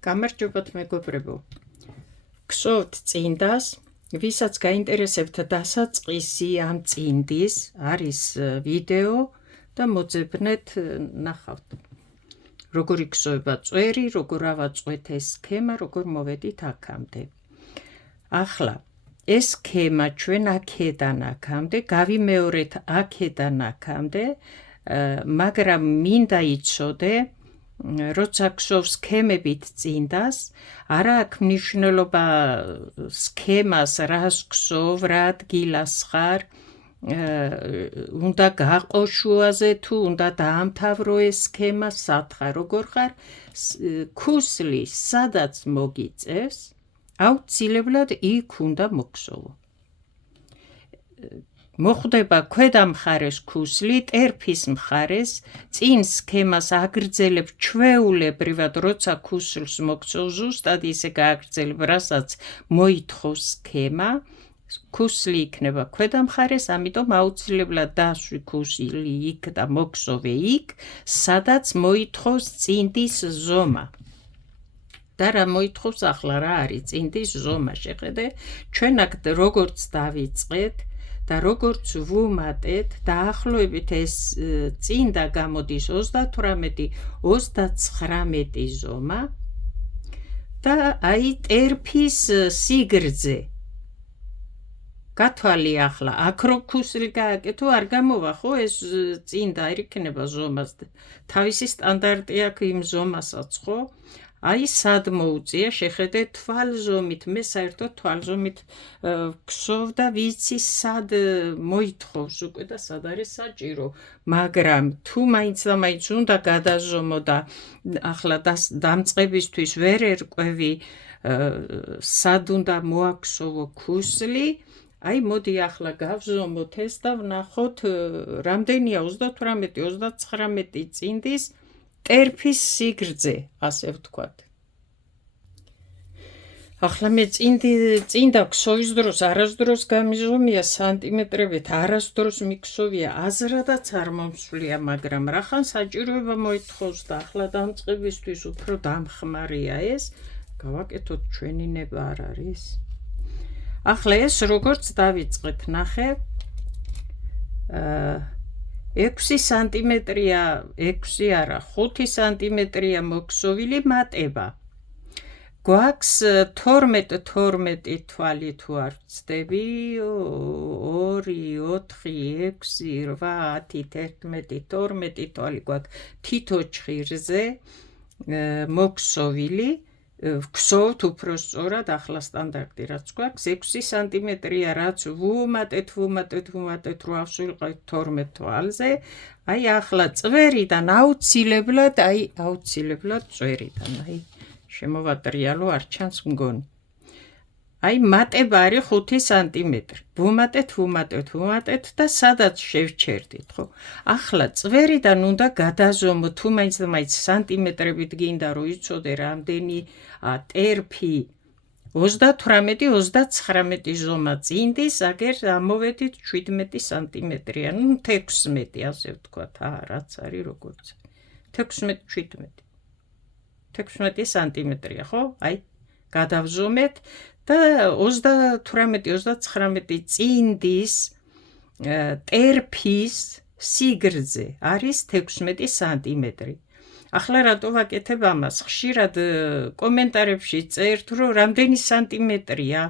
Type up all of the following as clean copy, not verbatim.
გამარჯობათ მეგობრებო. გსურთ წინდას, ვისაც გაინტერესებთ დასაწყისი ამ წინდის, არის ვიდეო და მოძებნეთ ნახავთ. როგორი გსოვება წვერი, როგორ ავაწყვეთ ეს სქემა, როგორ მოვედით აქამდე. ახლა ეს სქემა ჩვენ აქედან აქამდე, გავიმეორეთ აქედან აქამდე, მაგრამ მინდა იცოდე, როცა გსოვს სქემებით წინდას, არა აქვს მნიშვნელობა სქემას, რას გსოვ, რა ადგილას ხარ, უნდა გაყო შუაზე თუ უნდა დაამთავრო ეს სქემა, სად ხარ, როგორ ხარ, ქუსლი სადაც მოგიწევს, აუცილებლად იქ უნდა მოგსოვო. მოხდება ქვედა მხარეს ქუსლი, ტერფის მხარეს, წინ სქემას აგრძელებ ჩვეულებრივად, როცა ქუსლს მოგცევ, ზუსტად ისე გააგრძელებ, რასაც მოითხოვს სქემა, ქუსლი იქნება ქვედა მხარეს, ამიტომ აუცილებლად დასვი ქუსლი იქ და მოგსოვე იქ, სადაც მოითხოვს წინდის ზომა. და რა მოითხოვს ახლა, რა არის წინდის ზომა, შეხედე, ჩვენ აქ როგორც დავიწყეთ და როგორც ვუმატეთ, დაახლოებით ეს წინდა გამოდის 38-39 ზომა და აი ტერფის სიგრძე. გათვალე ახლა, აქ რო ქუსლი გააკეთო, არ გამოვა, ხო, ეს წინდა არ იქნება ზომას. თავისი სტანდარტი აქვს იმ ზომასაც, ხო? აი სად მოუწია, შეხედე თვალზომით, მე საერთოდ თვალზომით გსოვ და ვიცი სად მოითხოვს უკვე და სად არის საჭირო, მაგრამ თუ მაინც და მაინც უნდა გადაზომო და ახლა დამწყებისთვის ვერ ერკვევი სად უნდა მოაქსოვო ქუსლი, აი მოდი ახლა გავზომოთ ეს და ვნახოთ რამდენია 38-39 წინდის ტერფის სიგრძე, ასე ვთქვათ. ახლა მე წინდა ქსოვის დროს არასდროს გამიზომია სანტიმეტრებით, არასდროს მიქსოვია, აზრადაც არ მომსვლია, მაგრამ რახან საჭიროება მოითხოვს და ახლა დამწყებისთვის უფრო დამხმარია ეს, გავაკეთოთ ჩვენი ნება არ არის. ახლა ეს როგორც დავიწყეთ, ნახე, 6 სანტიმეტრია, 6 არა, 5 სანტიმეტრია მოქსოვილი მატება. გვაქვს 12 თვალი თუ არ ვცდები, 2, 4, 6, 8, 10, 11, 12 თვალი გვაქვს თითო ჩხირზე მოქსოვილი. ვგსოვთ უფრო სწორად, ახლა სტანდარტი რაც გვაქვს, 6 სანტიმეტრია, რაც ვუმატეთ, რო ავსულყავთ 12 თვალზე, აი ახლა წვერიდან აუცილებლად წვერიდან, აი შემოვატრიალო, არ ჩანს მგონი. აი მატება არის 5 სანტიმეტრი. ვუმატეთ და სადაც შევჩერდით, ხო? ახლა წვერიდან უნდა გადაზომო, თუ მაინც და მაინც სანტიმეტრებით გინდა რომ იცოდე რამდენი ტერფი 38-39 ზომა წინდის, აგერ ამოვედით 17 სანტიმეტრია, 16, ასე ვთქვათ, რაც არის როგორც 16 სანტიმეტრია, ხო? აი გადავზომეთ და 38-39 წინდის ტერფის სიგრძე არის 16 სანტიმეტრი. ახლა რატო ვაკეთებ ამას? ხშირად კომენტარებში წერთ, რომ რამდენი სანტიმეტრია,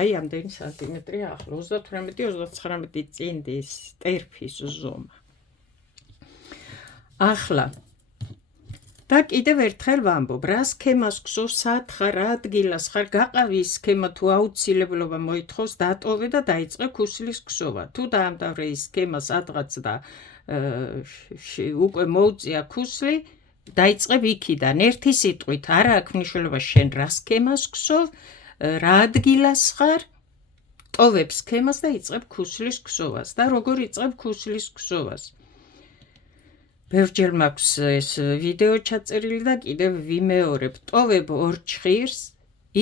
აი ამდენი სანტიმეტრია ახლა 38-39 წინდის ტერფის ზომა. ახლა და კიდევ ერთხელ ვამბობ, რა სქემას გსოვ, სად ხარ, რა ადგილას ხარ, გაყავი ის სქემა თუ აუცილებლობა მოითხოვს, დატოვე და დაიწყე ქუსლის გსოვა. თუ დაამთავრე ის სქემა სადღაც და უკვე მოუწია ქუსლი, დაიწყებ იქიდან. ერთი სიტყვით, არა აქვს მნიშვნელობა შენ რა სქემას გსოვ, რა ადგილას ხარ, ტოვებ სქემას და იწყებ ქუსლის გსოვას. და როგორ იწყებ ქუსლის გსოვას? ბევრჯერ მაქვს ეს ვიდეო ჩაწერილი და კიდევ ვიმეორებ. ტოვებ 2 ჩხირს,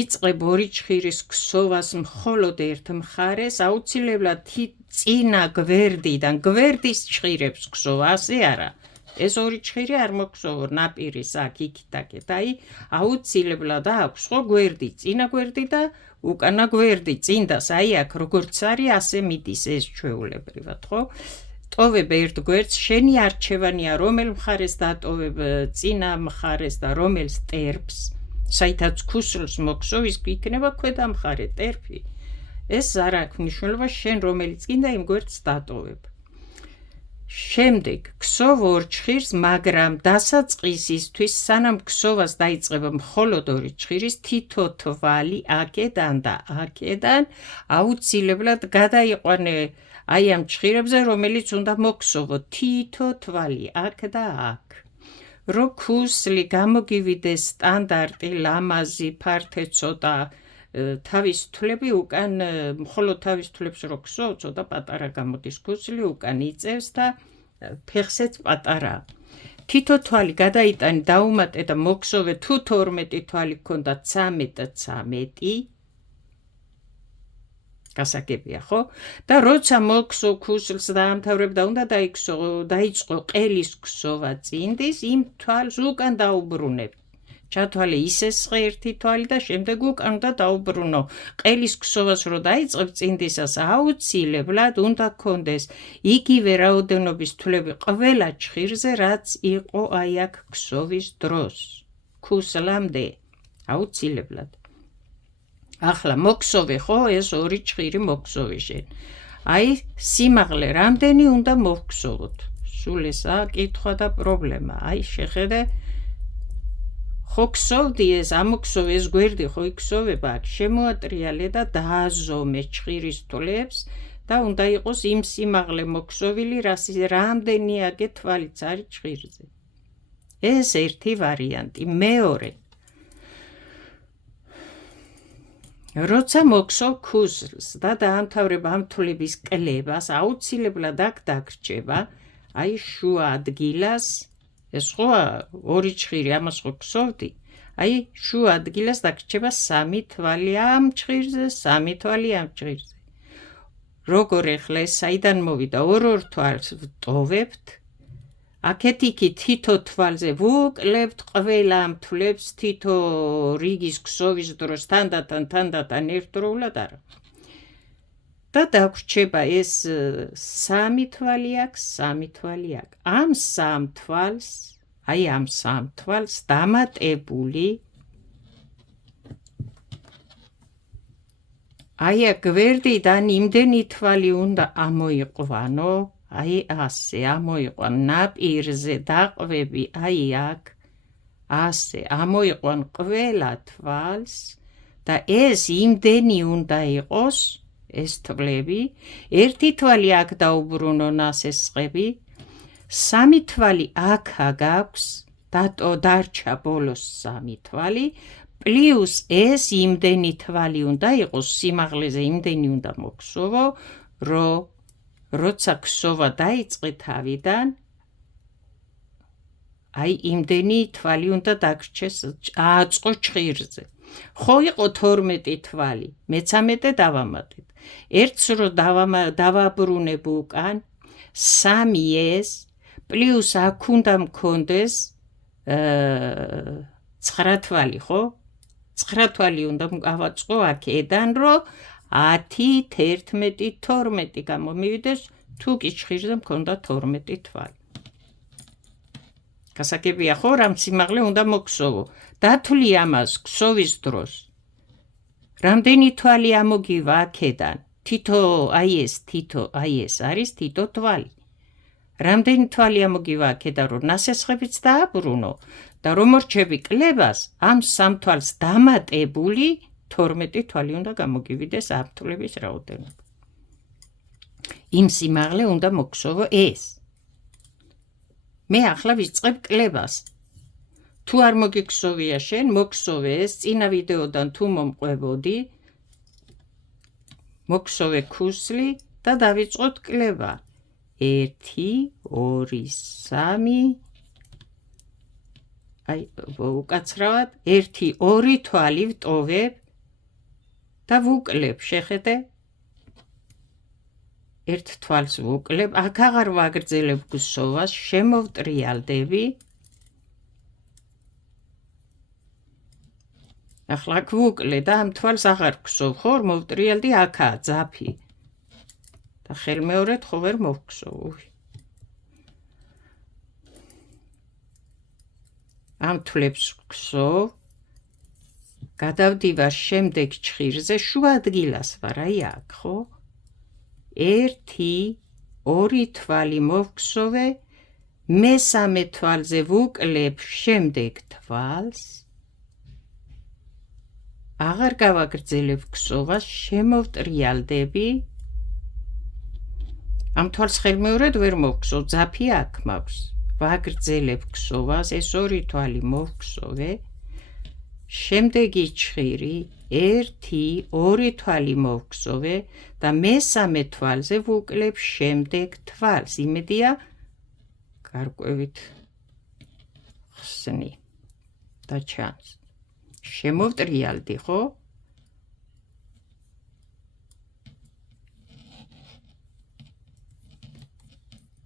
იწყებ 2 ჩხირის გსოვას მხოლოდ ერთ მხარეს, აუცილებლად წინა გვერდიდან, გვერდის ჩხირებს გსოვა, ასე არა. ეს ორი ჭხირი არ მოგხსოვო ნაპირის აქ იქით აქეთ აი აუცილებლად აქვს ხო გვერდი წინა გვერდი და უკანა გვერდი წინდას აი აქ როგორც არის ასე მიდის ეს ჩვეულებრივად ხო ტოვებ ერთ გვერდს შენი არჩევანია რომელ მხარეს დატოვებ წინა მხარეს და რომელ ტერფს საითაც ქუსლს მოგხსოვ ის იქნება ქვედა მხარე ტერფი ეს არ აქვს მნიშვნელობა შენ რომელიც გინდა იმ გვერდს დატოვებ შემდეგ ქსოვ ორ ჭხირს მაგრამ დასაწყისისთვის სანამ ქსოვას დაიწყება მხოლოდ ორი ჭხირის თითო თვალი აქედან და აქედან აუცილებლად გადაიყვანე აი ამ ჭხირებზე რომელიც უნდა მოგხსოვო თითო თვალი აქ და აქ რო ქუსლი გამოგივიდეს სტანდარტი ლამაზი ფართე ცოტა თავის თვლები უკან მხოლოდ თავის თვლებს რო ქსოვ ცოტა პატარა გამოდის ქუსლი უკან იწევს და ფეხზეც პატარა თითო თვალი გადაიტანი დაუმატე და მოგხსოვე თუ 12 თვალი გქონდა 13 გასაგებია ხო და როცა მოგხსოვ ქუსლს დაამთავრებ და უნდა დაიწყო ყელის ქსოვა წინდის იმ თვალს უკან დაუბრუნებ ჩათვალე ისე სხე ერთი თვალი და შემდეგ უკან უნდა დაუბრუნო ყელის ქსოვას რო დაიწყებ წინდისას აუცილებლად უნდა გქონდეს იგივე რაოდენობის თვლები ყველა ჭხირზე რაც იყო აი აქ ქსოვის დროს ქუსლამდე აუცილებლად ახლა მოგხსოვე ხო ეს ორი ჭხირი მოგხსოვე შენ აი სიმაღლე რამდენი უნდა მოგხსოვოთ სულ ესაა კითხვა და პრობლემა აი შეხედე ხო ქსოვდი ეს ამოგხსოვე ეს გვერდი ხო იქსოვება აქ შემოატრიალე და დააზომე ჭხირის თვლებს და უნდა იყოს იმ სიმაღლე მოგხსოვილი რამდენი აგე თვალიც არის ჭხირზე ეს ერთი ვარიანტი მეორე როცა მოგხსოვ ქუსლს და დაამთავრებ ამ თვლების კლებას აუცილებლად აქ დაგრჩება აი შუა ადგილას ეს ხო ორი ჭხირი ამას ხო გსოვდი აი შუა ადგილას დაგრჩება 3 თვალი ამ ჭხირზე 3 თვალი ამ ჭხირზე როგორ ეხლა ეს საიდან მოვიდა ორ თვალს ვტოვებთ აქეთ იქით თითო თვალზე ვუკლებთ ყველა ამ თვლებს თითო რიგის ქსოვის დროს თანდათან ერთდროულად არა და დაგვრჩება ეს 3 თვალი აქ 3 თვალი აქ ამ 3 თვალს აი ამ 3 თვალს დამატებული აი აქ გვერდიდან იმდენი თვალი უნდა ამოიყვანო აი ასე ამოიყვან ნაპირზე დაყვები აი აქ ასე ამოიყვან ყველა თვალს და ეს იმდენი უნდა იყოს ეს თვლები ერთი თვალი აქ დაუბრუნო ნასესხები 3 თვალი აქ გაქვს დარჩა ბოლოს 3 თვალი პლუს ეს იმდენი თვალი უნდა იყოს სიმაღლეზე იმდენი უნდა მოგხსოვო რომ როცა ქსოვა დაიწყე თავიდან აი იმდენი თვალი უნდა დაგრჩეს აწყო ჭხირზე ხო იყო 12 თვალი მე-13 დავამატეთ ერთს რო დავაბრუნებ უკან 3 ეს პლუს აქ უნდა მქონდეს 9 თვალი ხო 9 თვალი უნდა ავაწყო აქედან რომ 10, 11, 12 გამომივიდეს თუ კი ჭხირზე მქონდა 12 თვალი გასაგებია ხო რამ სიმაღლე უნდა მოგხსოვო დათვლი ამას ქსოვის დროს რამდენი თვალი ამოგივა აქედან თითო აი ეს არის თითო თვალი რამდენი თვალი ამოგივა აქედან რომ ნასესხებიც დააბრუნო და რომ მორჩები კლებას ამ 3 თვალს დამატებული 12 თვალი უნდა გამოგივიდეს ამ თვლების რაოდენობა იმ სიმაღლე უნდა მოგხსოვო ეს მე ახლა ვიწყებ კლებას თუ არ მოგიხსოვია შენ მოგხსოვე ეს წინა ვიდეოდან თუ მომყვებოდი მოგხსოვე ქუსლი და დავიწყოთ კლება 1 2 3 აი უკაცრავად 1 2 თვალი ვტოვებ და ვუკლებ შეხედე ერთ თვალს ვუკლებ, აქ აღარ ვაგრძელებ გსოვას, შემოვტრიალდები. ახლა აქ ვუკლე და ამ თვალს აღარ გსოვ, ხო, მოვტრიალდი აქაა ძაფი. და ხელმეორედ ხო ვერ მოვგსოვ. ამ თვლებს ვგსოვ, გადავდივარ შემდეგ ჩხირზე, შუა ადგილას ვარ, აი აქ, ხო? 1, 2 თვალი მოვგსოვე, მესამე თვალზე ვუკლებ შემდეგ თვალს. აღარ გავაგრძელებ გსოვას, შემოვტრიალდები. ამ თვალს ხელმეორედ ვერ მოვგსოვ, ძაფი აქ მაქვს. ვაგრძელებ გსოვას, ეს 2 თვალი მოვგსოვე. შემდეგი ჩხირი 1, 2 თვალი მოვგსოვე და მესამე თვალზე ვუკლებ შემდეგ თვალს. იმედია გარკვევით ხსნი და ჩანს. შემოვტრიალდი, ხო?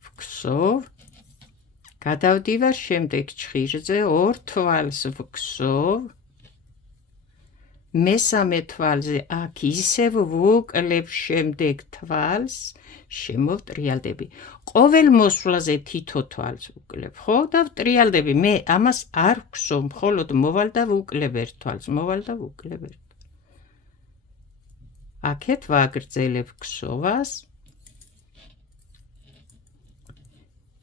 ვგსოვ, გადავდივარ შემდეგ ჩხირზე, 2 თვალს ვგსოვ. მესამე თვალზე აქ ისევ ვუკლებ შემდეგ თვალს, შემოვტრიალდები. ყოველ მოსვლაზე თითო თვალს ვუკლებ, ხო? და ვტრიალდები. მე ამას არ ვგსოვ, მხოლოდ მოვალ და ვუკლებ ერთ თვალს, მოვალ და ვუკლებ ერთ. აქეთ ვაგრძელებ გსოვას.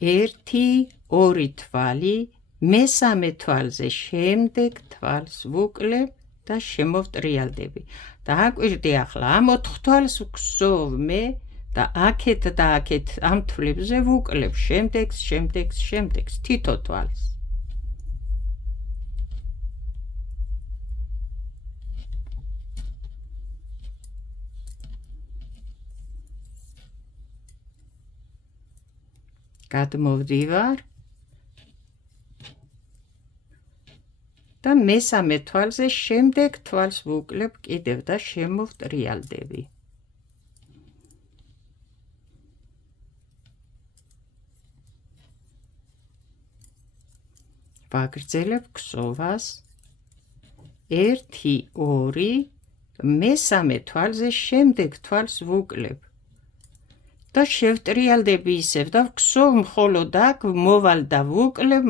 1, 2 თვალი, მესამე თვალზე შემდეგ თვალს ვუკლებ და შემოვტრიალდები. და აკვირდი ახლა ამ 4 თვალს ვგსოვ მე და აქეთ და აქეთ ამ თვლებზე ვუკლებ შემდეგს თითო თვალს. გადმოვდივარ და მესამე თვალზე შემდეგ თვალს ვუკლებ კიდევ და შემოვტრიალდები. ვაგრძელებ გსოვას. 1, 2 მესამე თვალზე შემდეგ თვალს ვუკლებ და შევტრიალდები ისევ და ვგსოვ მხოლოდ აქ, მოვალ და ვუკლებ,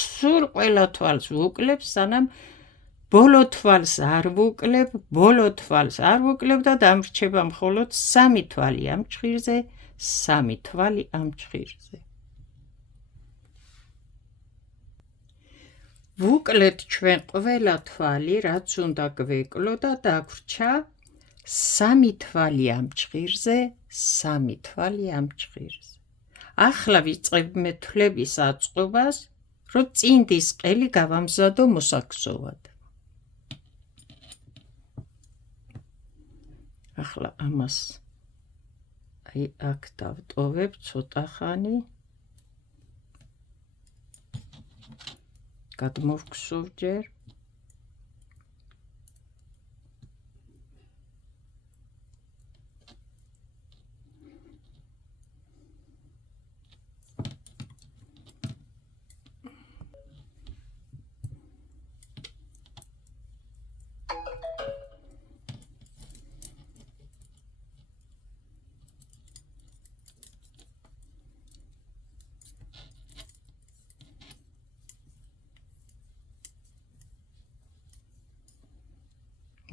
სულ ყველა თვალს ვუკლებ, სანამ ბოლო თვალს არ ვუკლებ და დამრჩება მხოლოდ 3 თვალი ამ ჩხირზე, 3 თვალი ამ ჩხირზე. ვუკლეთ ჩვენ ყველა თვალი, რაც უნდა გვეკლო და დაგვრჩა 3 თვალი ამ ჩხირზე, 3 თვალი ამ ჩხირზე. ახლა ვიწყებ მე თვლების აწყობას, რომ წინდის ყელი გავამზადო მოსაგზოვად. ახლა ამას აი აქ დავტოვებ ცოტა ხანი. გადმოვგსოვ ჯერ.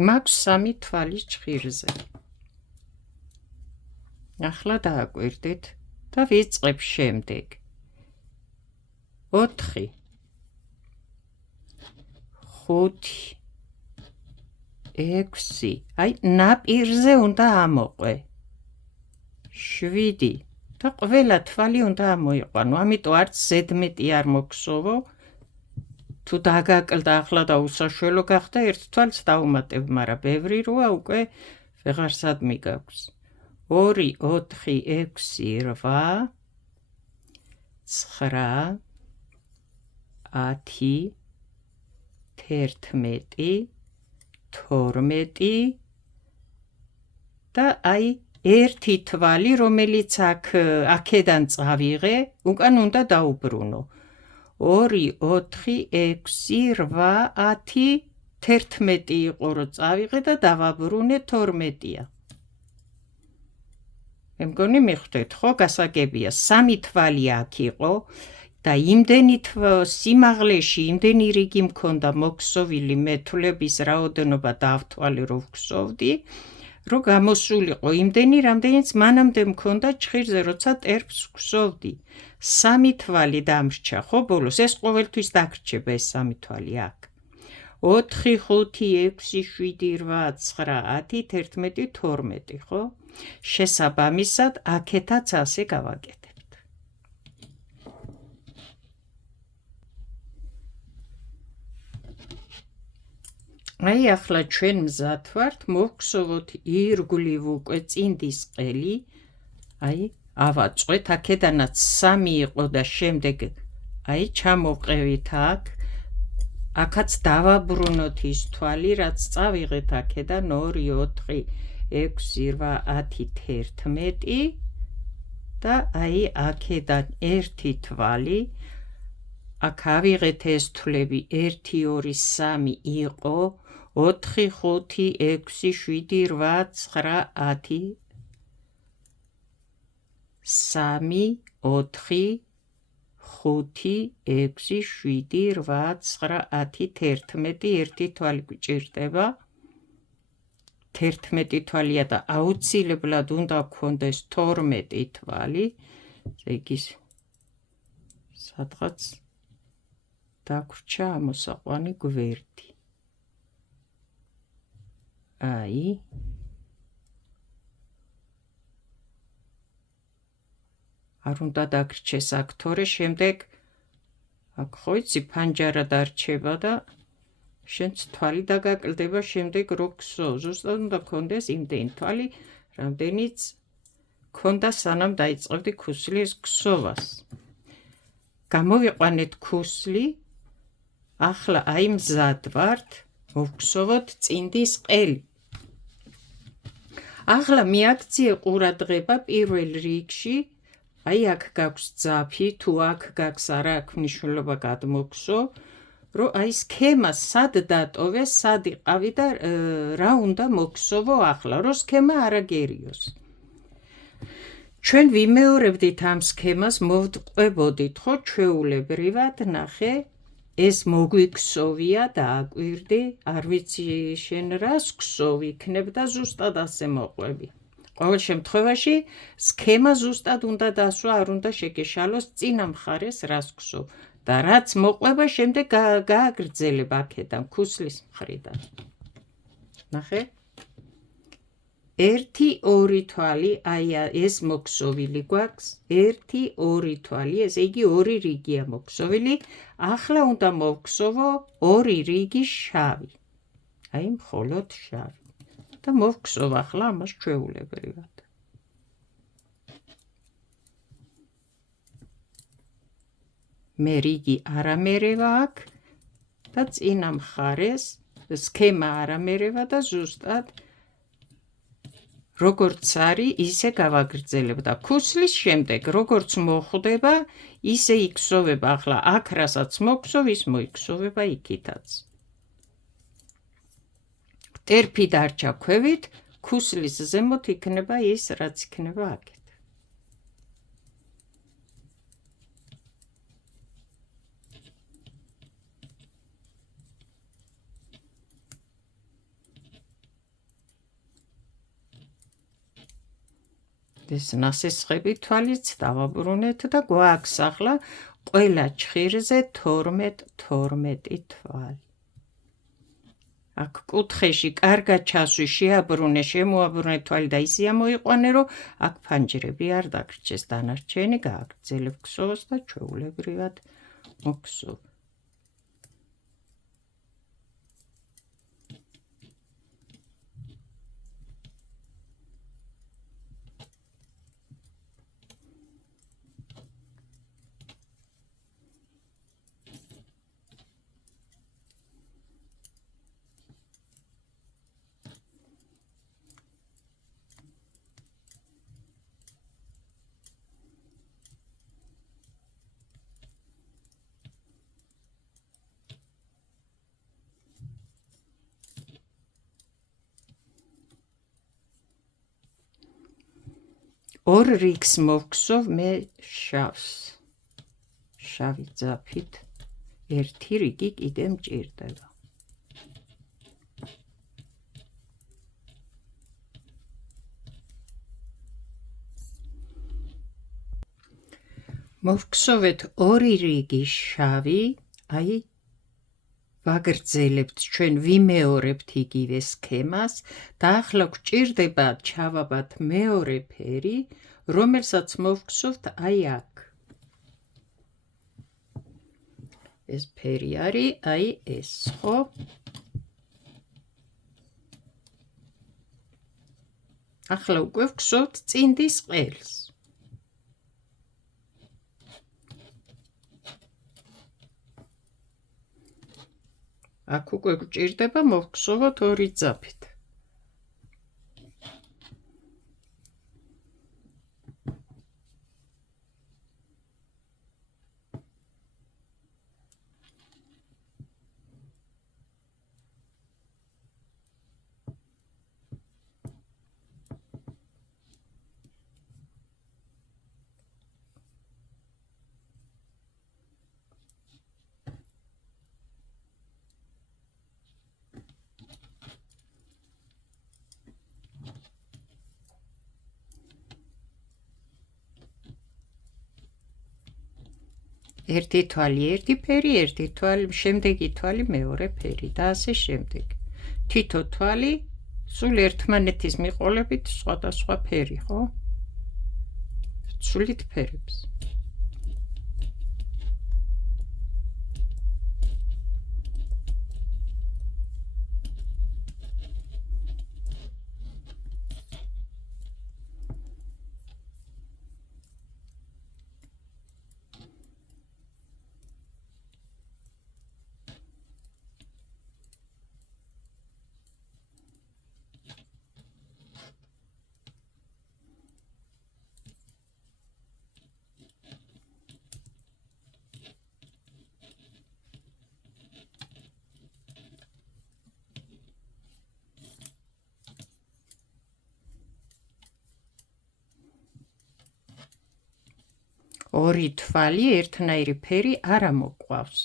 მაქვს 3 თვალი ჩხირზე. ახლა დააკვირდით და ვიწყებ შემდეგ. 4, 5, 6, აი ნაპირზე უნდა ამოყვე. 7 და ყველა თვალი უნდა ამოიყვანო, ამიტომ არც ზედმეტი არ მოგსოვო. თუ დაგაკლდა ახლა და უსაშველო გახდა, ერთ თვალს დავუმატებ, მაგრამ ბევრი როა უკვე ვეღარ სადმი გაქვს. 2, 4, 6, 8, 9, 10, 11, 12 და აი ერთი თვალი, რომელიც აქედან წავიღე, უკან უნდა დაუბრუნო. 2, 4, 6, 8, 10, 11 იყო რომ წავიღე და დავაბრუნე 12-ია. მე მგონი მიხვდეთ, ხო, გასაგებია. 3 თვალი აქ იყო და იმდენი სიმაღლეში, იმდენი რიგი მქონდა მოქსოვილი მეთვლების რაოდენობა დავთვალე რომ ვგსოვდი, რომ გამოსულიყო იმდენი, რამდენიც მანამდე მქონდა ჭხირზე, როცა ტერფს ვგსოვდი. 3 თვალი დამრჩა, ხო, ბოლოს ეს ყოველთვის დაგრჩება ეს 3 თვალი აქ. 4, 5, 6, 7, 8, 9, 10, 11, 12, ხო? შესაბამისად, აქეთაც ასე გავაკეთებთ. აი, ახლა ჩვენ მზად ვართ, მოვგსოვოთ ირგვლივ უკვე წინდის ყელი, აი, ავაწყვეთ, აქედანაც 3 იყო და შემდეგ, აი, ჩამოვყევით აქ, აქაც დავაბრუნოთ ის თვალი, რაც წავიღეთ აქედან 2, 4, 6, 8, 10, 11 და აი აქედან ერთი თვალი, აქ ავიღეთ ეს თვლები 1, 2, 3 იყო, 4, 5, 6, 7, 8, 9, 10, 3, 4, 5, 6, 7, 8, 9, 10, 11, ერთი თვალი გვჭირდება. 11 თვალია და აუცილებლად უნდა გქონდეს 12 თვალი. იგი სადღაც დაგვრჩა ამოსაყვანი გვერდი. აი. არ უნდა დაგრჩეს აქ თორე შემდეგ აქ ხო იცი ფანჯარა დარჩება და შენც თვალი დაგაკლდება შემდეგ რო გსოვ. ზუსტად უნდა გქონდეს იმდენი თვალი, რამდენიც გქონდა სანამ დაიწყებდი ქუსლის გსოვას. გამოვიყვანეთ ქუსლი, ახლა აი მზად ვართ, მოვგსოვოთ წინდის ყელი. ახლა მიაქციე ყურადღება პირველ რიგში, აი აქ გაქვს ძაფი, თუ აქ გაქვს არა აქვს მნიშვნელობა გადმოგსო, რომ აი სქემა სად დატოვე, სად იყავი და რა უნდა მოგსოვო ახლა, რომ სქემა არ აგერიოს. ჩვენ ვიმეორებდით ამ სქემას, მოვტყვებოდით, ხო, ჩვეულებრივად, ნახე, ეს მოგვიგსოვია და აკვირდი, არ ვიცი შენ რას გსოვ იქნებ და ზუსტად ასე მოყვები. ყოველ შემთხვევაში სქემა ზუსტად უნდა დასვა, არ უნდა შეგეშალოს წინა მხარეს რას გსოვ და რაც მოყვება შემდეგ გააგრძელებ აქედან ქუსლის მხრიდან. ნახე? 1, 2 თვალი, აი ეს მოქსოვილი გვაქვს, 1, 2 თვალი, ესე იგი 2 რიგია მოქსოვილი, ახლა უნდა მოვგსოვო 2 რიგი შავი. აი მხოლოდ შავი. და მოვგსოვ ახლა ამას ჩვეულებრივად. მე რიგი არამერევა აქ და წინა მხარეს სქემა არამერევა და ზუსტად როგორც არის, ისე გავაგრძელებ და ქუსლის შემდეგ, როგორც მოხვდება, ისე იქსოვება ახლა აქ რასაც მოგსოვ, ის მოიქსოვება იქითაც. ტერფი დარჩა ქვევით, ქუსლის ზემოთ იქნება ის, რაც იქნება აქეთ. ეს ნასესხები თვალიც დავაბრუნეთ და გვაქვს ახლა ყველა ჭხირზე 12 თვალი. აქ კუთხეში კარგად ჩასვი, შეაბრუნე, შემოაბრუნე თვალი და ისე ამოიყვანე, რომ აქ ფანჯრები არ დაგრჩეს, დანარჩენი გააგრძელებ გსოვს და ჩვეულებრივად მოგსოვ. ორ რიგს მოვგსოვ მე შავს. შავი ძაფით ერთი რიგი კიდე მჭირდება. მოვგსოვეთ ორი რიგი შავი, აი ვაგრძელებთ ჩვენ ვიმეორებთ იგივე სქემას და ახლა გვჭირდება ჩავაბათ მეორე ფერი, რომელსაც მოვგსოვთ აი აქ. ეს ფერი არის აი ეს, ხო? ახლა უკვე ვგსოვთ წინდის ყელს. აქ უკვე გვჭირდება მოვგსოვოთ ორი ძაფით. ერთი თვალი ერთი ფერი, ერთი თვალი, შემდეგი თვალი მეორე ფერი და ასე შემდეგ. თითო თვალი სულ ერთმანეთის მიყოლებით სხვადასხვა ფერი, ხო? ვცვლით ფერებს. ორი თვალი ერთნაირი ფერი არ ამოყვავს.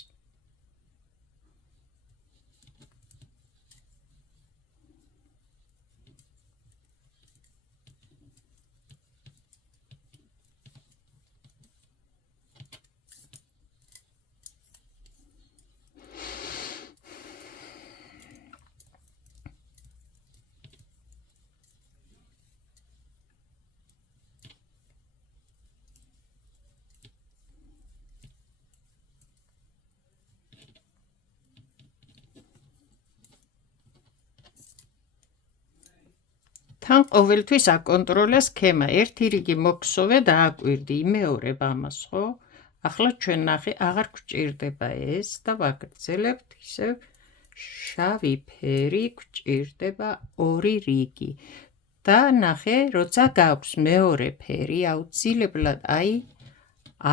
თან ყოველთვის აკონტროლე სქემა. ერთი რიგი მოგსოვე და აკვირდი, იმეორებ ამას, ხო? ახლა ჩვენ ნახე, აღარ გვჭირდება ეს და ვაგრძელებთ ისევ შავი ფერი გვჭირდება ორი რიგი. და ნახე, როცა გაქვს მეორე ფერი, აუცილებლად აი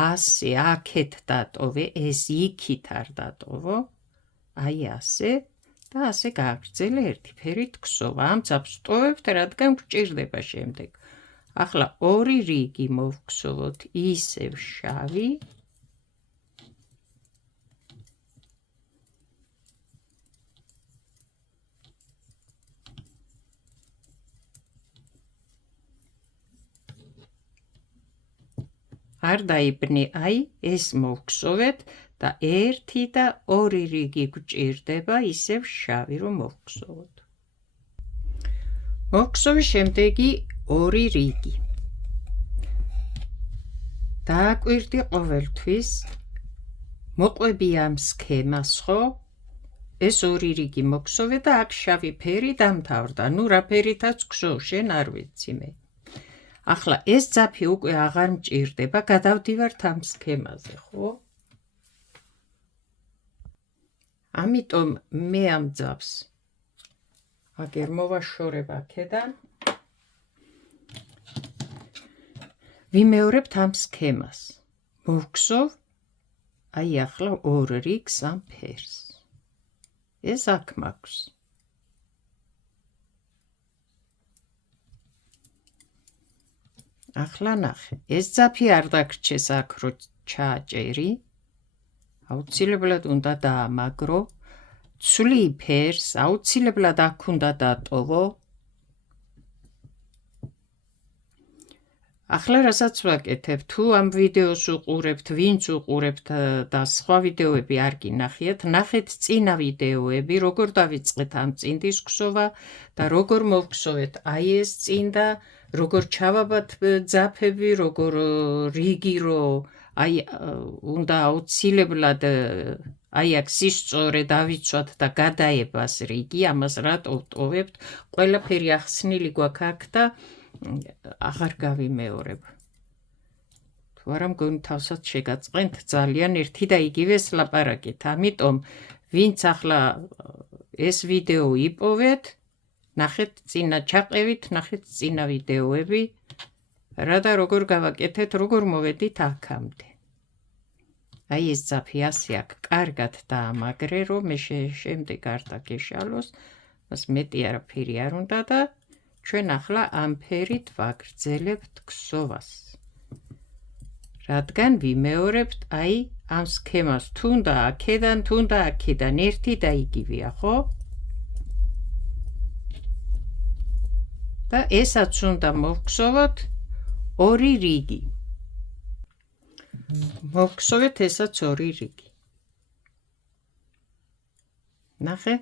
ასე აქეთ დატოვე, ეს იქით არ დატოვო, აი ასე. და ასე გააგრძელე ერთი ფერით გსოვა. ამ ძაფს ვტოვებთ, რადგან გვჭირდება შემდეგ. ახლა ორი რიგი მოვგსოვოთ ისევ შავი. არ დაიბნი, აი ეს მოვგსოვეთ და ერთი და ორი რიგი გვჭირდება ისევ შავი რომ მოვგსოვოთ. მოვგსოვე შემდეგი ორი რიგი. დააკვირდი ყოველთვის, მოყვები ამ სქემას, ხო? ეს ორი რიგი მოგსოვე და აქ შავი ფერი დამთავრდა. ნუ რა ფერითაც გსოვ, შენ არ ვიცი მე. ახლა ეს ძაფი უკვე აღარ მჭირდება, გადავდივართ ამ სქემაზე, ხო? ამიტომ მე ამ ძაფს აგერ მოვაშორებ აქედან. ვიმეორებთ ამ სქემას. მოვგსოვ, აი ახლა ორ რიგს ამ ფერს. ეს აქ მაქვს. ახლა ნახე, ეს ძაფი არ დაგრჩეს აქ რო ჩააჭერი, აუცილებლად უნდა დაამაგრო, ცვლი ფერს, აუცილებლად აქ უნდა დატოვო. ახლა რასაც ვაკეთებ, თუ ამ ვიდეოს უყურებთ, ვინც უყურებთ და სხვა ვიდეოები არ გინახიათ, ნახეთ წინა ვიდეოები, როგორ დავიწყეთ ამ წინდის ქსოვა და როგორ მოვქსოვეთ აი ეს წინდა, როგორ ჩავაბათ ძაფები, როგორ რიგი რო აი უნდა აუცილებლად აი აქ სისწორე დავიცვათ და გადაებას რიგი, ამას რატო ვტოვებთ, ყველაფერი ახსნილი გვაქვს აქ და აღარ გავიმეორებ. თუ არა მგონი თავსაც შეგაწყენთ ძალიან ერთი და იგივეს ლაპარაკით. ამიტომ ვინც ახლა ეს ვიდეო იპოვეთ, ნახეთ წინა ჩაყევით, ნახეთ წინა ვიდეოები, რა და როგორ გავაკეთეთ, როგორ მოვედით აქამდე. აი ეს ძაფი ასე აქ კარგად დაამაგრე, რომ მე შემდეგ არ დაგეშალოს, მას მეტი არაფერი არ უნდა და ჩვენ ახლა ამ ფერით ვაგრძელებთ ქსოვას. რადგან ვიმეორებთ აი ამ სქემას, თუნდა აქედან, თუნდა აქედან, ერთი და იგივეა, ხო? და ესაც უნდა მოვქსოვოთ ორი რიგი. მოვქსოვეთ ესაც ორი რიგი. ნახე?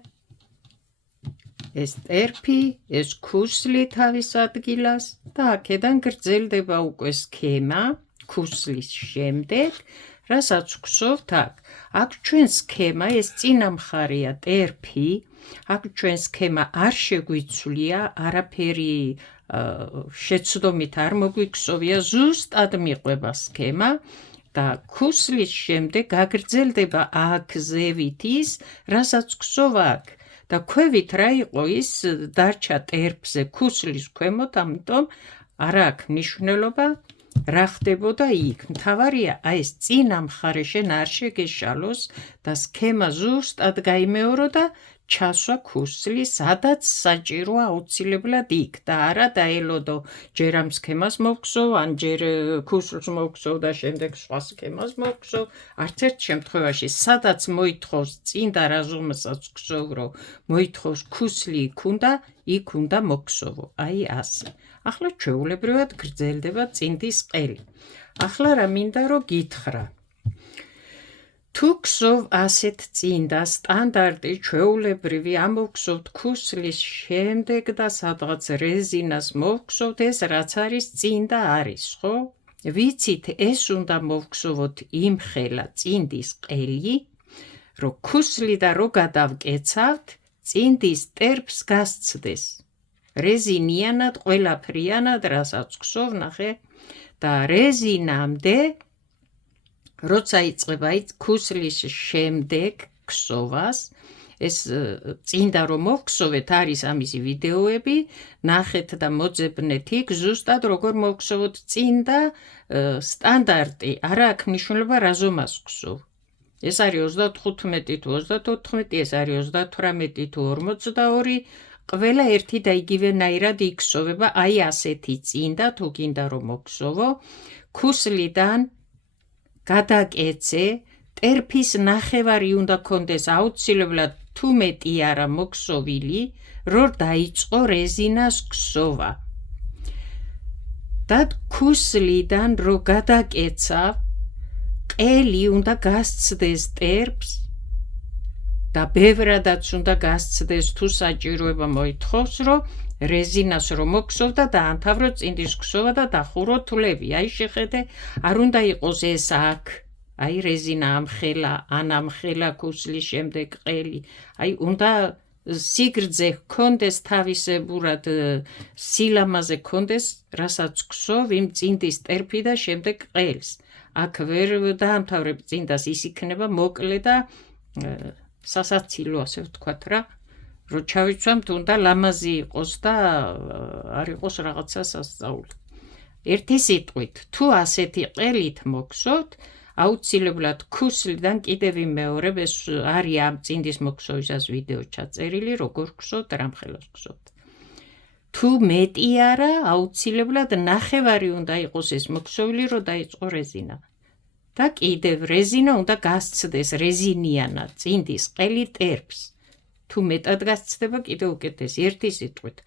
ეს ტერფი, ეს ქუსლი თავის ადგილას და აქედან გრძელდება უკვე სქემა ქუსლის შემდეგ, რასაც ვქსოვთ აქ. აქ ჩვენ სქემა, ეს წინა მხარეა ტერფი, აქ ჩვენ სქემა არ შეგვიცვლია, არაფერი შეცდომით არ მოგვიქსოვია, ზუსტად მიყვება სქემა და ქუსლის შემდეგ გაგრძელდება აქ ზევით ის, რასაც ვქსოვ აქ. და ქვევით რა იყო ის დარჩა ტერფზე ქუსლის ქვემოთ, ამიტომ არა აქვს მნიშვნელობა რა ხდებოდა იქ. მთავარია აი ეს წინა მხარე შენ არ შეგეშალოს და სქემა ზუსტად გაიმეორო და ჩასვა ქუსლის, სადაც საჭიროა აუცილებლად იქ და არა დაელოდო ჯერ ამ სქემას მოვქსოვ, ან ჯერ ქუსლს მოვქსოვ და შემდეგ სხვა სქემას მოვქსოვ. არც ერთ შემთხვევაში, სადაც მოითხოვს წინდა რაზომასაც ვქსოვ, რომ მოითხოვს ქუსლი იქ უნდა მოვქსოვო. აი ასე. ახლა ჩვეულებრივად გრძელდება წინდის ყელი. ახლა რა მინდა რომ გითხრა. თუ ქსოვ ასეთ წინდა სტანდარტი ჩვეულებრივი ამოვქსოვთ ქუსლის შემდეგ და სადღაც რეზინას მოვქსოვთ, ეს რაც არის წინდა არის, ხო? ვიცით ეს უნდა მოვქსოვოთ იმხელა წინდის ყელი, რომ ქუსლი და რო გადავკეცავთ, წინდის ტერფს გასცდეს. რეზინიანად, ყველაფრიანად, რასაც ქსოვ, ნახე, და რეზინამდე როცა იწყება ქუსლის შემდეგ ქსოვას, ეს წინდა რომ მოვქსოვეთ, არის ამისი ვიდეოები, ნახეთ და მოძებნეთ იქ, ზუსტად როგორ მოვქსოვოთ წინდა სტანდარტი, არა აქვს მნიშვნელობა რა ზომას ქსოვ. ეს არის 35 თუ 34, ეს არის 38 თუ 42, ყველა ერთი და იგივენაირად იქსოვება, აი ასეთი წინდა, თუ გინდა რომ მოგქსოვო, ქუსლიდან გადაკეცე, ტერფის ნახევარი უნდა კონდეს აუცილებლად თუ მეტი არა მოგსოვილი, რომ დაიწყო რეზინას ქსოვა. და ქუსლიდან რო გადაკეცავ, ყელი უნდა გასცდეს ტერფს და ბევრადაც უნდა გასცდეს თუ საჭიროება მოითხოვს, რომ რეზინას რომ მოგსოვ და დაამთავრო წინდის ქსოვა და დახურო თვლები. აი შეხედე, არ უნდა იყოს ეს აქ, აი რეზინა ამხელა, ან ამხელა ქუსლის შემდეგ ყელი. აი უნდა სიგრძე ჰქონდეს თავისებურად, სილამაზე ჰქონდეს, რასაც ქსოვ იმ წინდის ტერფი და შემდეგ ყელს. აქ ვერ დაამთავრებ წინდას, ის იქნება მოკლე და სასაცილო, ასე ვთქვათ რა, რომ ჩავიცვამთ, უნდა ლამაზი იყოს და არ იყოს რაღაცა სასწაული. ერთი სიტყვით, თუ ასეთი ყელით მოგსოვთ, აუცილებლად ქუსლიდან კიდევ ვიმეორებ, ეს არის ამ წინდის მოგსოვისას ვიდეო ჩაწერილი, როგორ გსოვთ, რამხელას გსოვთ. თუ მეტი არა, აუცილებლად ნახევარი უნდა იყოს ეს მოქსოვილი, რომ დაიწყო რეზინა. და კიდევ რეზინა უნდა გასცდეს რეზინიანად წინდის ყელი ტერფს. თუ მეტად გასცდება, კიდევ უკეთესი, ერთი სიტყვით.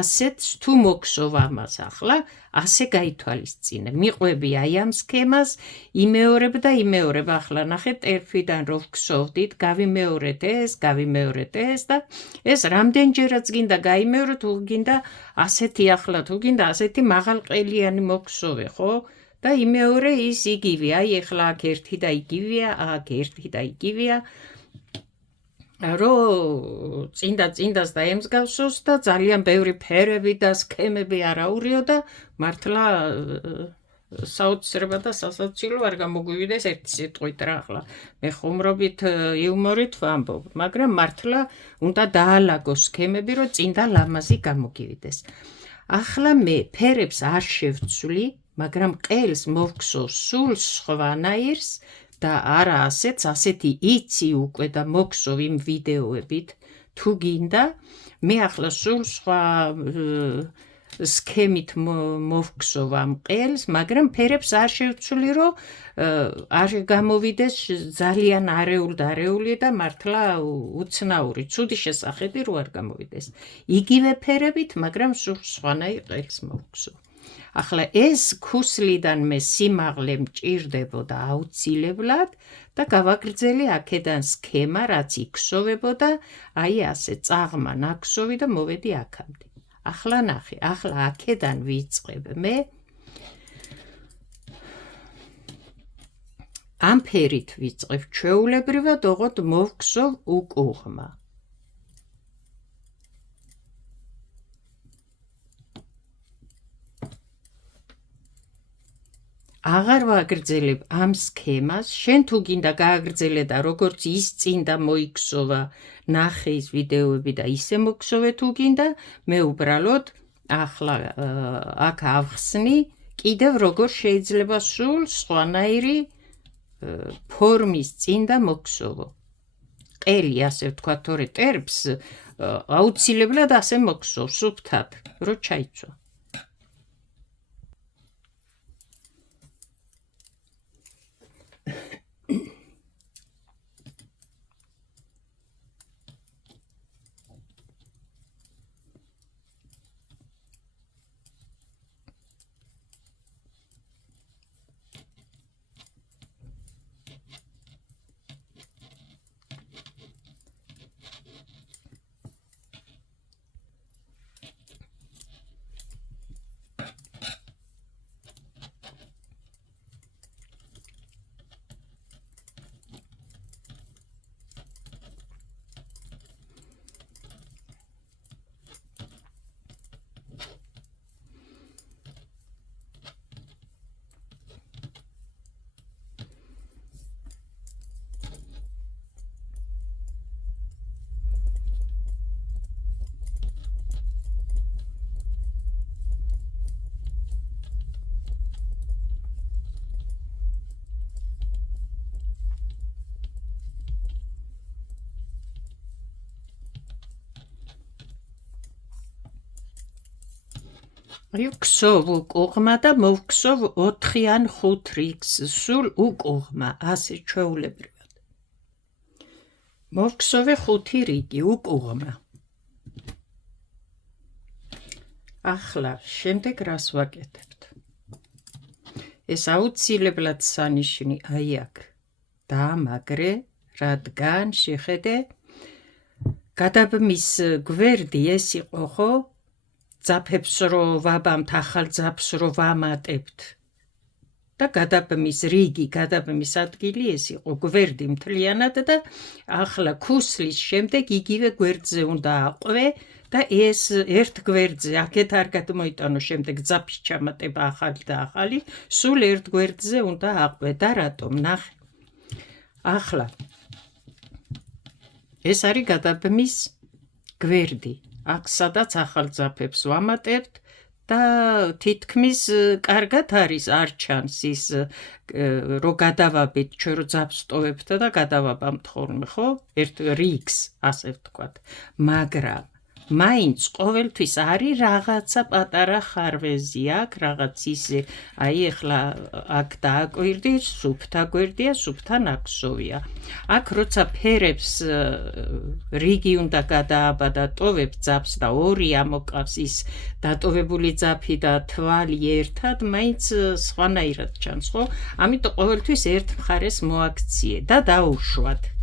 ასეთს თუ მოქსოვ ამას ახლა, ასე გაითვალისწინე. მიყვები აი ამ სქემას, იმეორებ და იმეორებ. ახლა ნახეთ, ტერფიდან რო ვქსოვდით, გავიმეორეთ ეს და ეს რამდენჯერაც გინდა გაიმეორო, თუ გინდა ასეთი ახლა, თუ გინდა ასეთი მაღალყელიანი მოქსოვე, ხო? და იმეორე ის იგივე, აი ახლა აქ ერთი და იგივეა, აქ ერთი და იგივეა. რო წინდას და ემსგავსოს და ძალიან ბევრი ფერები და სქემები არ აურიო და მართლა საოცრება და სასაცილო არ გამოგვივიდეს ერთი სიტყვით რა ახლა მე ხუმრობით იუმორით ვამბობ, მაგრამ მართლა უნდა დაალაგოს სქემები, რომ წინდა ლამაზი გამოგივიდეს. ახლა მე ფერებს არ შევცვლი, მაგრამ ყელს მოვქსოვ სულ სხვანაირს და არა ასეც, ასეთი იცი უკვე და მოქსოვ იმ ვიდეოებით, თუ გინდა, მე ახლა სულ სხვა სქემით მოვქსოვ ამ ყელს, მაგრამ ფერებს არ შევცვლი, რომ არ გამოვიდეს ძალიან არეული და მართლა უცნაური, ცუდი შესახედი რო არ გამოვიდეს. იგივე ფერებით, მაგრამ სულ სხვანაირ ყელს მოვქსოვ. ახლა ეს ქუსლიდან მე სიმაღლე მჭირდებოდა აუცილებლად და გავაგრძელე აქედან სქემა, რაც იქსოვებოდა, აი ასე წაღმა ნაქსოვი და მოვედი აქამდე. ახლა ნახე, ახლა აქედან ვიწყებ მე ამ ფერით ვიწყებ ჩვეულებრივად, ოღონდ მოვქსოვ უკუღმა. აღარ ვაგრძელებ ამ სქემას, შენ თუ გინდა გააგრძელე და როგორც ის წინდა მოიქსოვა, ნახე ის ვიდეოები და ისე მოგქსოვე თუ გინდა, მე უბრალოდ ახლა აქ ავხსნი, კიდევ როგორ შეიძლება სულ სხვანაირი ფორმის წინდა მოგქსოვო. ყელი ასე ვთქვა, თორე ტერფს აუცილებლად ასე მოგქსოვ, სუფთად, რო ჩაიცვა. ვიქსოვ უკუღმა და მოვქსოვ 4 ან 5 რიგს, სულ უკუღმა, ასე ჩვეულებრივად. მოვქსოვე 5 რიგი უკუღმა. ახლა შემდეგ რას ვაკეთებთ? ეს აუცილებლად სანიშნი აი აქ დაამაგრე, რადგან შეხედე გადაბმის გვერდი ეს იყო, ხო? ძაფებს რო ვაბამთ, ახალ ძაფს რო ვამატებთ და გადაბმის რიგი, გადაბმის ადგილი ეს იყო გვერდი მთლიანად და ახლა ქუსლის შემდეგ იგივე გვერდზე უნდა აყვე და ეს ერთ გვერდზე აქეთ არ გადმოიტანო შემდეგ ძაფის ჩამატება ახალი და ახალი, სულ ერთ გვერდზე უნდა აყვე და რატომ? ნახე. ახლა ეს არის გადაბმის გვერდი. აქ სადაც ახალ ძაფებს ვამატებთ და თითქმის კარგად არის არ ჩანს ის რო გადავაბით, ჩვენ რო ძაფს ტოვებთ და გადავაბამთ ხოლმე, ხო? ერთ რიგს, ასე ვთქვათ. მაგრამ მაინც ყოველთვის არის რაღაცა პატარა ხარვეზი აქ, რაღაც ისე, აი ეხლა აქ დააკვირდი, სუფთა გვერდია, სუფთან აქსოვია. აქ როცა ფერებს რიგი უნდა გადააბადა, ტოვებ ძაფს და ორი ამოყავს ის დატოვებული ძაფი და თვალი ერთად, მაინც სხვანაირად ჩანს, ხო? ამიტომ ყოველთვის ერთ მხარეს მოაქციე და დაუშვათ.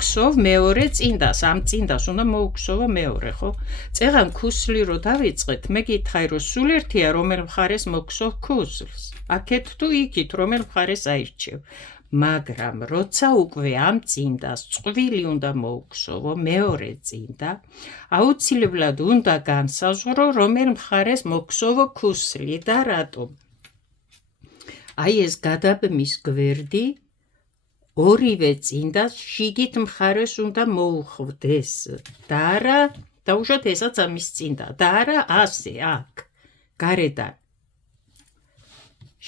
ქსოვ მეორე წინდას, ამ წინდას უნდა მოუქსოვო მეორე, ხო? წეღან ქუსლი რო დავიწყეთ, მე გითხარი რომ სულ ერთია რომელ მხარეს მოქსოვ ქუსლს. აქეთ თუ იქით რომელ მხარეს აირჩევ. მაგრამ როცა უკვე ამ წინდას წყვილი უნდა მოუქსოვო მეორე წინდა, აუცილებლად უნდა განსაზღვრო რომელ მხარეს მოქსოვო ქუსლი და რატომ. აი ეს გადაბმის გვერდი ორივე წინდას შიგით მხარეს უნდა მოუხვდეს და არა დაუშვათ ესაც ამის წინდა და არა ასე აქ გარედან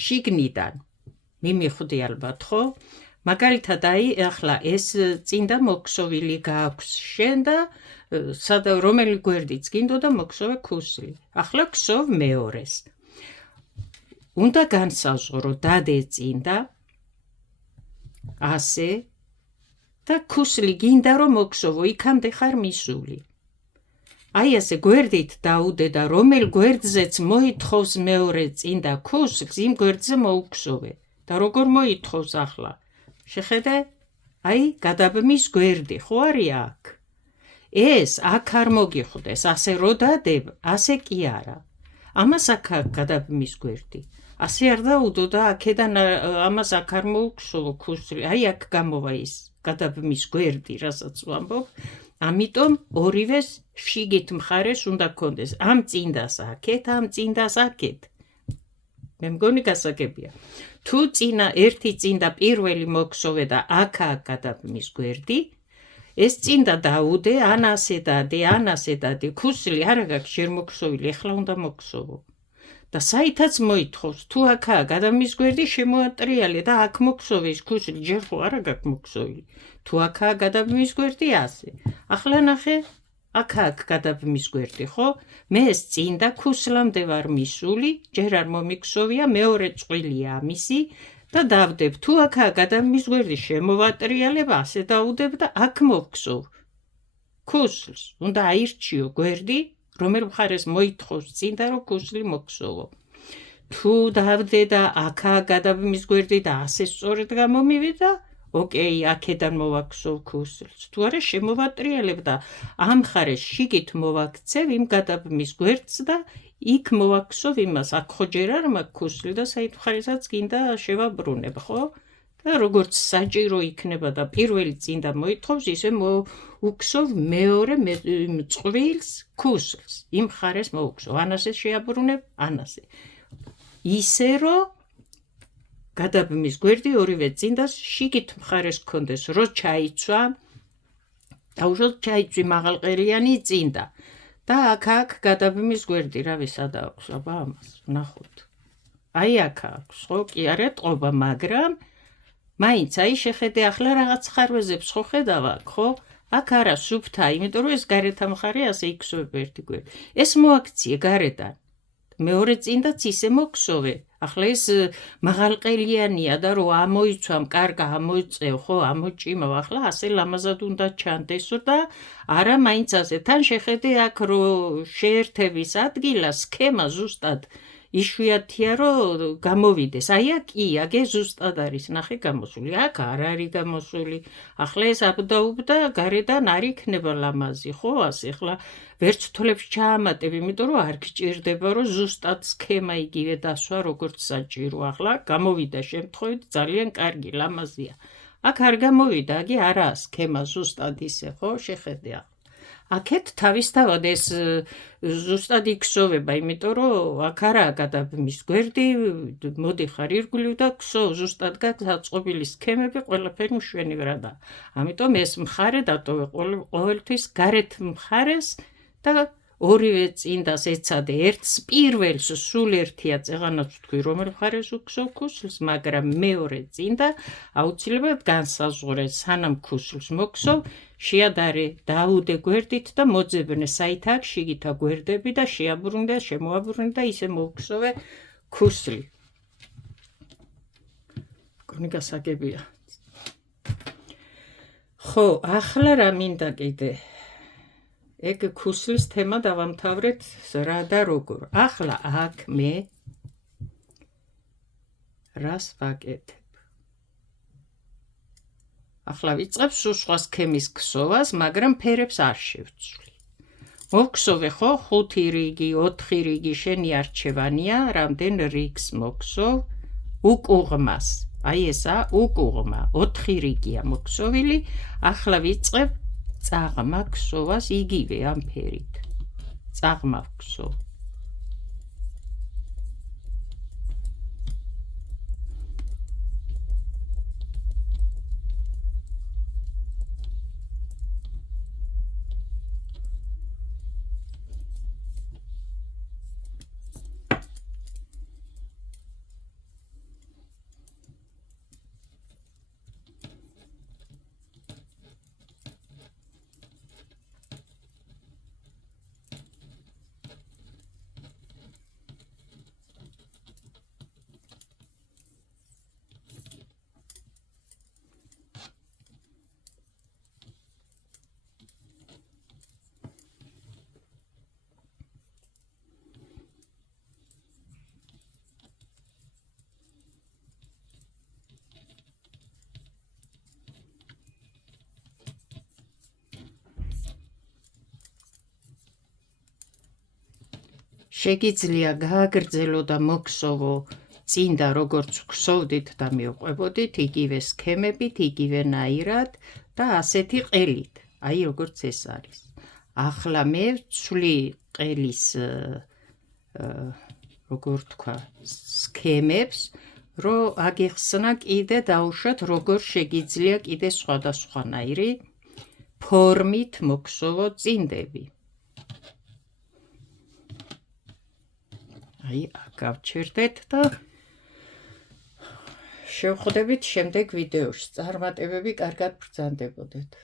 შიგნიდან მიმიხვდი ალბათ ხო მაგალითად აი ახლა ეს წინდა მოქსოვილი გააქვს შენ და სადა რომელი გვერდიც გინდოდა მოქსოვე ქუსლი ახლა ქსოვ მეორეს უნდა განსაზღვრო დადე წინდა ასე და ქუსლი გინდა რომ მოქსოვო იქამდე ხარ მისული აი ასე გვერდით დაუდე და რომელ გვერდზეც მოითხოვს მეორე წინდა ქუსლს იმ გვერდზე მოუქსოვე და როგორ მოითხოვს ახლა შეხედე აი გადაბმის გვერდი ხო არის აქ ეს აქ არ მოგიხვდეს ასე რო დადებ ასე კი არა ამას აქ გადაბმის გვერდი ასე არ დაუდო და აქედან ამას აქ არ მოუქსოვო ქუსლი აი აქ გამოვა ის გადაბმის გვერდი რასაც ვამბობ ამიტომ ორივეს შიგით მხარეს უნდა გქონდეს ამ წინდას აქეთ ამ წინდას აქეთ მე მგონი გასაგებია თუ წინა ერთი წინდა პირველი მოქსოვე და აქაა გადაბმის გვერდი ეს წინდა დაუდე ან ასე დადე ან ასე დადე ქუსლი არ გაქვს ჯერ მოქსოვილი ეხლა უნდა მოქსოვო და საითაც მოითხოვს თუ აქაა გადაბმის გვერდი შემოატრიალე და აქ მოქსოვე ის ქუსლი ჯერ ხო არ გაქვს მოქსოვილი თუ აქაა გადაბმის გვერდი ასე ახლა ნახე აქაა გადაბმის გვერდი ხო მე ეს წინდა ქუსლამდე ვარ მისული ჯერ არ მომიქსოვია მეორე წყვილია ამისი და დავდებ თუ აქაა გადაბმის გვერდი შემოვატრიალებ ასე დაუდებ და აქ მოვქსოვ ქუსლს უნდა აირჩიო გვერდი რომელ მხარეს მოითხოვს წინდა რომ ქუსლი მოქსოვო თუ დავდე და აქაა გადაბმის გვერდი და ასე სწორედ გამომივიდა ოკეი აქედან მოვაქსოვ ქუსლს თუ არა შემოვატრიალებ და ამ მხარეს შიგით მოვაქცევ იმ გადაბმის გვერდს და იქ მოვაქსოვ იმას აქ ხო ჯერ არ მაქვს ქუსლი და საით მხარესაც გინდა შევაბრუნებ ხო და როგორც საჭირო იქნება და პირველი წინდა მოითხოვს ისე მოუქსოვ მეორე წყვილს ქუსლს იმ მხარეს მოუქსოვ ანასე შეაბრუნებ ანასე ისე რომ გადაბმის გვერდი ორივე წინდას შიგით მხარეს გქონდეს რო ჩაიცვა დაუშვათ ჩაიცვი მაღალყელიანი წინდა და აქ გადაბმის გვერდი რა ვისადა აქვს აბა ამას ნახოთ აი აქ აქვს ხო კი არა ტყობა მაგრამ მაინც აი შეხედე ახლა რაღაც ხარვეზებს ხო ხედავ აქ ხო აქ არა სუფთა იმიტომ რომ ეს გარეთა მხარე ასე იქსოვებ ერთი გვერდი ეს მოაქციე გარედან მეორე წინდაც ისე მოქსოვე ახლა ეს მაღალყელიანია და რო ამოიცვამ კარგა ამოიწევ ხო ამოჭიმავ ახლა ასე ლამაზად უნდა ჩანდესო და არა მაინც ასე თან შეხედე აქ რო შეერთების ადგილა სქემა ზუსტად იშვიათია რომ გამოვიდეს აი აქ კი აგე ზუსტად არის ნახე გამოსული აქ არ არის გამოსული ახლა ეს აბდაუბდა გარედან არ იქნება ლამაზი ხო ასე ახლა ვერც თოლებს ჩაამატებ იმიტომ რომ არ გჭირდება რომ ზუსტად სქემა იგივე დასვა როგორც საჭირო ახლა გამოვიდა შემთხვევით ძალიან კარგი ლამაზია აქ არ გამოვიდა აგი არა სქემა ზუსტად ისე ხო შეხედე აქეთ თავისთავად ეს ზუსტად იქსოვება იმიტომ რომ აქ არაა გადაბმის გვერდი მოდიხარ ირგვლივ და ქსოვ ზუსტად გაქვს აწყობილი სქემები ყველაფერი მშვენივრადაა ამიტომ ეს მხარე დატოვე ყოველთვის გარეთ მხარეს და ორივე წინდას ეცადე ერთს პირველს სულ ერთია წეღანაც ვთქვი რომელ მხარეს უგსო ქუსლს, მაგრამ მეორე წინდა აუცილებლად განსაზღვრე სანამ ქუსლს მოგსოვ შეადარე დაუდე გვერდით და მოძებნე საით აქ შიგითა გვერდები და შეაბრუნდე შემოაბრუნდე და ისე მოგსოვე ქუსლი. მგონი გასაგებია. ხო, ახლა რა მინდა კიდე? ეგ ქუსლის თემა დავამთავრეთ რა და როგორ. ახლა აქ მე რას ვაკეთებ? ახლა ვიწყებ სხვა სქემის ქსოვას, მაგრამ ფერებს არ შევცვლი. მოგსოვე ხო 5 რიგი, 4 რიგი შენი არჩევანია, რამდენ რიგს მოგსოვ უკუღმას. აი ესა უკუღმა 4 რიგია მოგსოვილი. ახლა ვიწყებ წაღმა ქსოვას იგივე ამ ფერით. წაღმა ვქსოვ. შეგიძლია გააგრძელო და მოგსოვო წინდა როგორც ვქსოვდით და მივყვებოდით იგივე სქემებით, იგივენაირად და ასეთი ყელით. აი როგორც ეს არის. ახლა მე ვცვლი ყელის როგორ თქვა სქემებს, რომ აგიხსნა კიდე დავუშვათ როგორ შეგიძლია კიდე სხვადასხვანაირი ფორმით მოგსოვო წინდები. აი, გავჩერდეთ და შევხვდებით შემდეგ ვიდეოში. წარმატებები, კარგად ბრძანდებოდეთ.